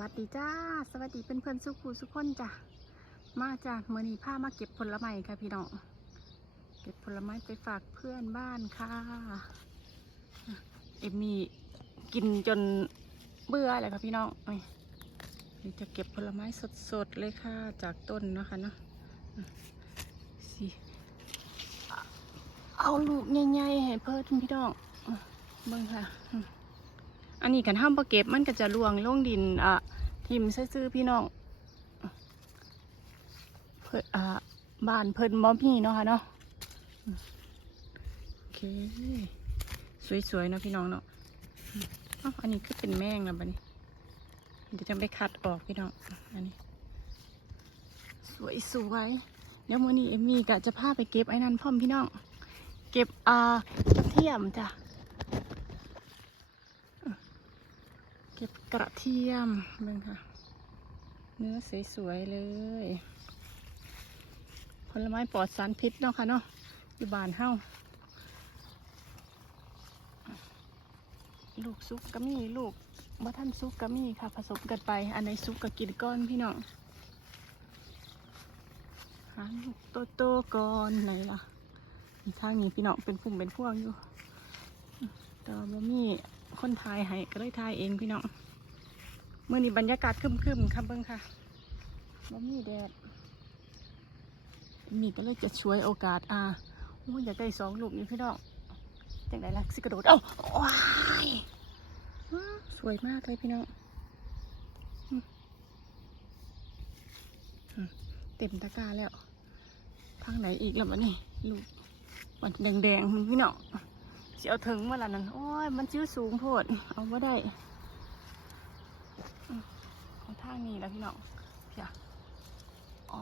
วัสดีจ้า สวัสดีเพื่อนเพื่อนสุขูสุขคนจ้ะ มาจ้ะเมื่อนี้ผ้ามาเก็บผลไม้ค่ะพี่น้อง เก็บผลไม้ไปฝากเพื่อนบ้านค่ะ เอ็มมี่กินจนเบื่อเลยค่ะพี่น้องนี่จะเก็บผลไม้สดๆเลยค่ะจากต้นนะคะเนาะสิเอาลูกใหญ่ๆให้เพิ่นพี่น้องเบิ่งค่ะ อันนี้กันห้ามปะเก็บมันก็จะล่วงลงดินอะทิมซื่อพี่น้องเพิ่นอะบ้านเพิ่นมอมีเนาะค่ะเนาะโอเค สวยๆเนาะพี่น้องเนาะอ๋ออันนี้คือเป็นแมงแล้วบัดนี้เดี๋ยวจะไปคัดออกพี่น้องอันนี้ สวยๆเดี๋ยวมื้อนี้เอมมี่ก็จะพาไปเก็บไอ้นั่นพร้อมพี่น้อง เก็บอ่ากระเทียมจ้ะเกระเทียมเบิ่งค่ะ เนื้อสวยๆเลย ผลไม้ปลอดสารพิษเนาะค่ะเนาะอยู่บ้านเฮาลูกซุกก็มีลูกบ่ท่านซุกก็มีค่ะ ผสมกันไป อันไหนซุกก็กินก้อนพี่น้องหาลูกโตๆก่อนไหนล่ะมีทางนี้พี่น้องเป็นพุ่มเป็นพวงอยู่ต่ว่าบ่มีคนทายให้ก็เลยทายเองพี่น้อง มื่อนี้บรรยากาศครึมๆค่ะเบิ้งค่ะบ่มีแดดมีก็เลยจะช่วยโอกาสอ่าโอ้ยอยากได้สองลูกนี่พี่น้องจังไดล่ะสิกระโดดเอ้าว้ายสวยมากเลยพี่น้องเต็มตะกร้าแล้วทางไหนอีกแล้ววะนี่ลูกมันแดงๆพี่น้องเสียวถึงเมื่อไหร่นั่นโอ้ยมันชื่อสูงโพดเอาไม่ได้างนี้แล้วพี่น้องเพียอ๋อ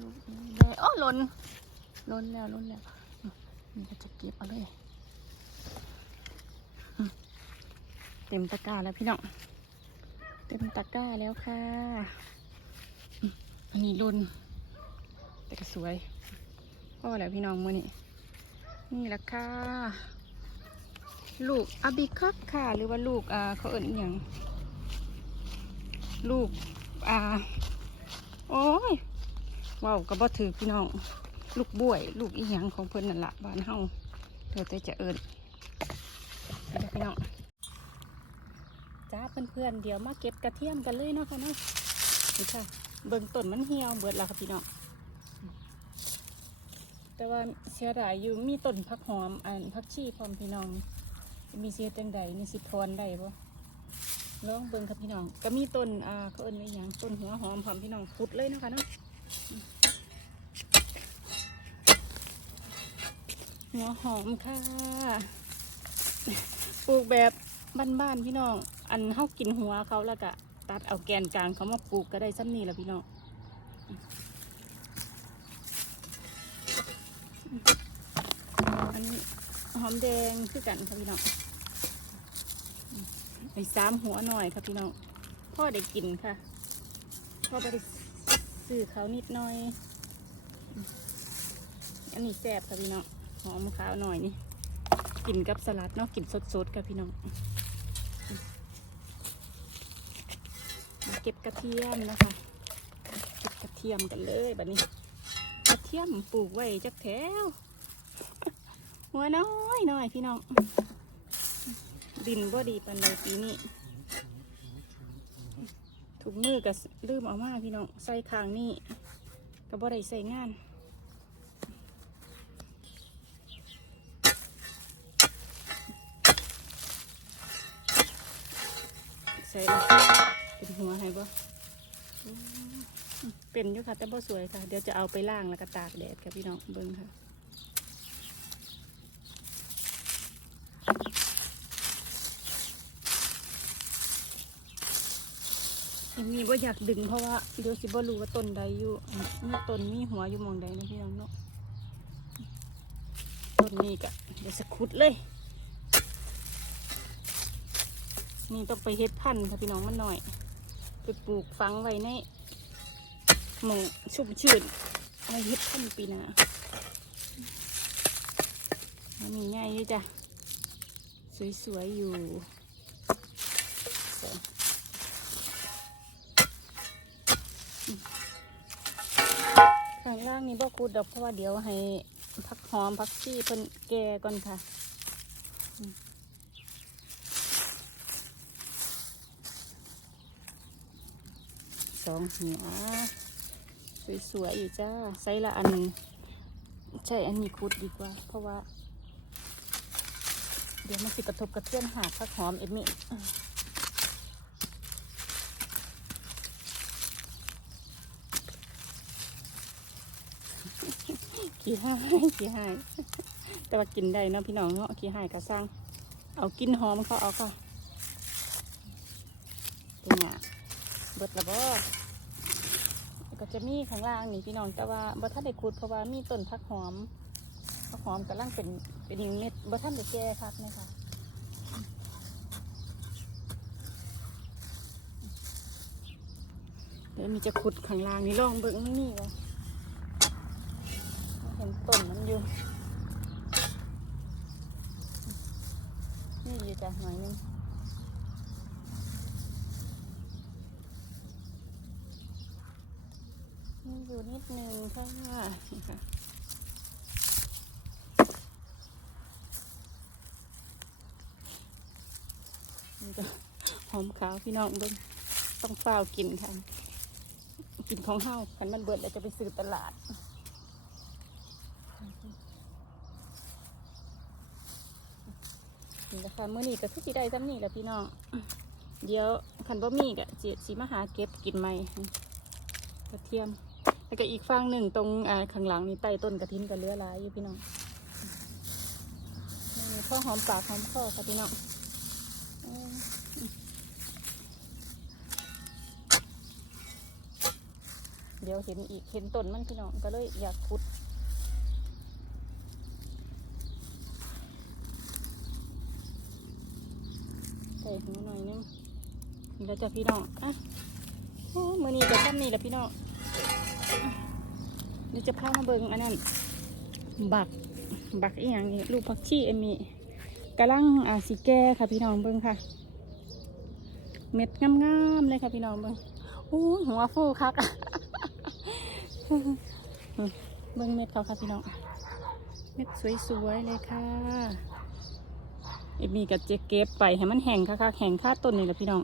ลูกนี้เลยอ้หล่นล่นแล้วล่นแล้วมนี่ก็จะเก็บเอาเลยเต็มตะกร้าแล้วพี่น้องเต็มตะกร้าแล้วค่ะอันนี้รุ่นแต่ก็สวยพ่อแล้วพี่น้องมือนี่นี่แหละค่ะลูกอาบิคักค่ะ หรือว่าลูกอ่าเขาเอิ้นอย่าง ลูกอ่าโอ้ยว้าวกระบอกถือพี่น้อง ลูกบ้วย ลูกอีหยังของเพิ่อนนั่นละบ้านเฮาเธอแต่จะเอิญพี่น้องจ้าเพื่อนๆเดี๋ยวมาเก็บกระเทียมกันเลยเนาะค่ะเนาะนี่ค่ะ เบิ่งต้นมันเหี่ยวเบิดแล้วค่ะพี่น้องแต่ว่าเสียดายอยู่มีต้นผักหอมอันผักชีพร้อมพี่น้อง มีเสียจังใดนี่สิทอนได้บ่ ลองเบิ่งค่ะพี่น้อง ก็มีต้นอ่าเขาเอิ้นว่าอหย่างต้นหัวหอมพร้อมพี่น้องพุดเลยนะคะเนาะหัวหอมค่ะ ปลูกแบบบ้านๆพี่น้อง อันเฮากินหัวเขาแล้วก็ตัดเอาแกนกลางเขามาปลูกก็ได้ซ้ำนี่แหละพี่น้องอันนี้หอมแดงคือกันค่ะพี่น้อง ไอ้สามหัวหน่อยค่ะพี่น้องพ่อได้กินค่ะพ่อไปซื้อเขานิดหน่อย อันนี้แซ่บค่ะพี่น้องหอมขาวหน่อยนี่กินกับสลัดเนาะกินสดๆกับพี่น้องมาเก็บกระเทียมนะคะเก็บกระเทียมกันเลยแบบนี้ กระเทียมปลูกไว้จักแถวหัวน้อยหน้อยพี่น้อง ดินบ่ดีปันใดปีนี้ถุงมือกับลืมเอามาพี่น้องใส่คางนี่ก็บ่ได้ใส่งานใส่เป็นหัวให้บ่เป็นอยู่ค่ะแต่บ่สวยค่ะ เดี๋ยวจะเอาไปล่างแล้วก็ตากแดดค่ะพี่น้องเบิ่งค่ะ มีบ่อยากดึงเพราะว่าเดี๋ยวสิบ่รู้ว่าต้นใดอยู่อะมีต้นมีหัวอยู่มองใดนะพี่น้องเนาะต้นนี้ก็เดี๋ยวสะขุดเลย นี่ต้องไปเฮ็ดพันธุ์ค่ะพี่น้องมันหน่อย ไปปลูกฝังไว้ในหมองชุ่มชื้นในเฮ็ดพันธุ์ปีหน้าอันนี้ใหญ่อยู่จ้ะ สวยๆอยู่างนี้บ่คูดดอกเพราะว่าเดี๋ยวให้พักหอมพักชีเพิ่นแก่ก่อนค่ะสองหัวสวยๆอยู่จ้าใส่ละอันนึงใช่อันนี้คูดดีกว่า เพราะว่า เดี๋ยวมันสิกระทบกระเทือนหาพักหอมเอ็มมี่ ขี้ห้ายขี้ห้ายแต่ว่ากินได้เนาะพี่น้องเนาะขี้ห้ายกระซังเอากินหอมเขาเอาค่ะเป็นไงเบิดละบ่ก็จะมีข้างล่างนี่พี่น้องแต่ว่าบ่ท่านได้ขุดเพราะว่ามีต้นพักหอมพักหอมกำลังเป็นเป็นเม็ดบ่ท่านได้แก่คักนะคะเดี๋ยวมีจะขุดข้างล่างนี่ลองเบิ่งนนี่วะ เห็นต้นมันอยู่ นี่อยู่จ้ะหน่อยนึงนี่อยู่นิดนึงค่ะนี่ค่ะนี่ก็หอมขาวพี่น้องเบิ้งต้องเฝ้ากินค่ะ กินของเฮาคันมันเบิดแล้วจะไปซื้อตลาด นี่แหละคะมื้อนี้ก็คือสิได้ซ้ำนี่แหละพี่น้อง เดี๋ยวคันบ่มีก็สิสิมาหาเก็บกินใหม่กระเทียม แล้วก็อีกฝั่งหนึ่งตรงอ่าข้างหลังนี่ใต้ต้นกระถินก็เหลือหลายอยู่พี่น้องนี่ข้าวหอมปากหอมคอค่ะพี่น้องเดี๋ยวเห็นอีกเห็นต้นมันพี่น้องก็เลยอยากขุด ส่หัวหน่อยนึงนี่แล้วจ้ะพี่น้องอะโอ้มือนี้จะซ้ำนี่แหละพี่น้องเดี๋ยวจะพามาเบิ่งอันนั้นบักบักอีหยังนี่ลูกผักชีเอมี่กำลังอ่าสีแก่ค่ะพี่น้องเบิ่งค่ะ เม็ดงามๆเลยค่ะพี่น้องเบิ่งโอ้หัวฟูคักเบิ่งเม็ดเขาค่ะพี่น้อง เม็ดสวยๆเลยค่ะ เอมีกับเจเก็บไปให้มันแห้งค่ะๆแห้งค่าต้นนี่แหละพี่น้อง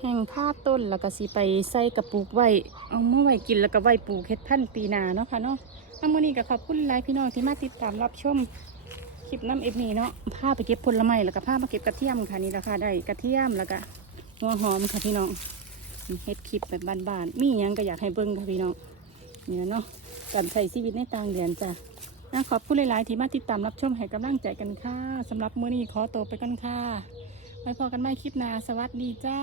แห้งค่าต้นแล้วก็สิไปใส่กระปุกไว้เอามาไว้กินแล้วก็ไว้ปลูกเฮ็ดพันปีนาเนาะค่ะเนาะทั้งมื้อนี้ก็ขอบคุณหลายพี่น้องที่มาติดตามรับชมคลิปน้ำเอฟนี่เนาะพาไปเก็บผลไม้แล้วก็พามาเก็บกระเทียมค่ะนี่ราคาได้กระเทียมแล้วก็หัวหอมค่ะพี่น้องเฮ็ดคลิปแบบบ้านๆมีหยังก็อยากให้เบิ่งค่ะพี่น้องนี่นะเนาะการใช้ชีวิตในต่างแดนจ้ะ นะขอบคุณหลาย ๆ ที่มาติดตามรับชมให้กำลังใจกันค่ะสำหรับมื้อนี้ขอตัวไปก่อนค่ะไว้พอกันใหม่คลิปหน้าสวัสดีจ้า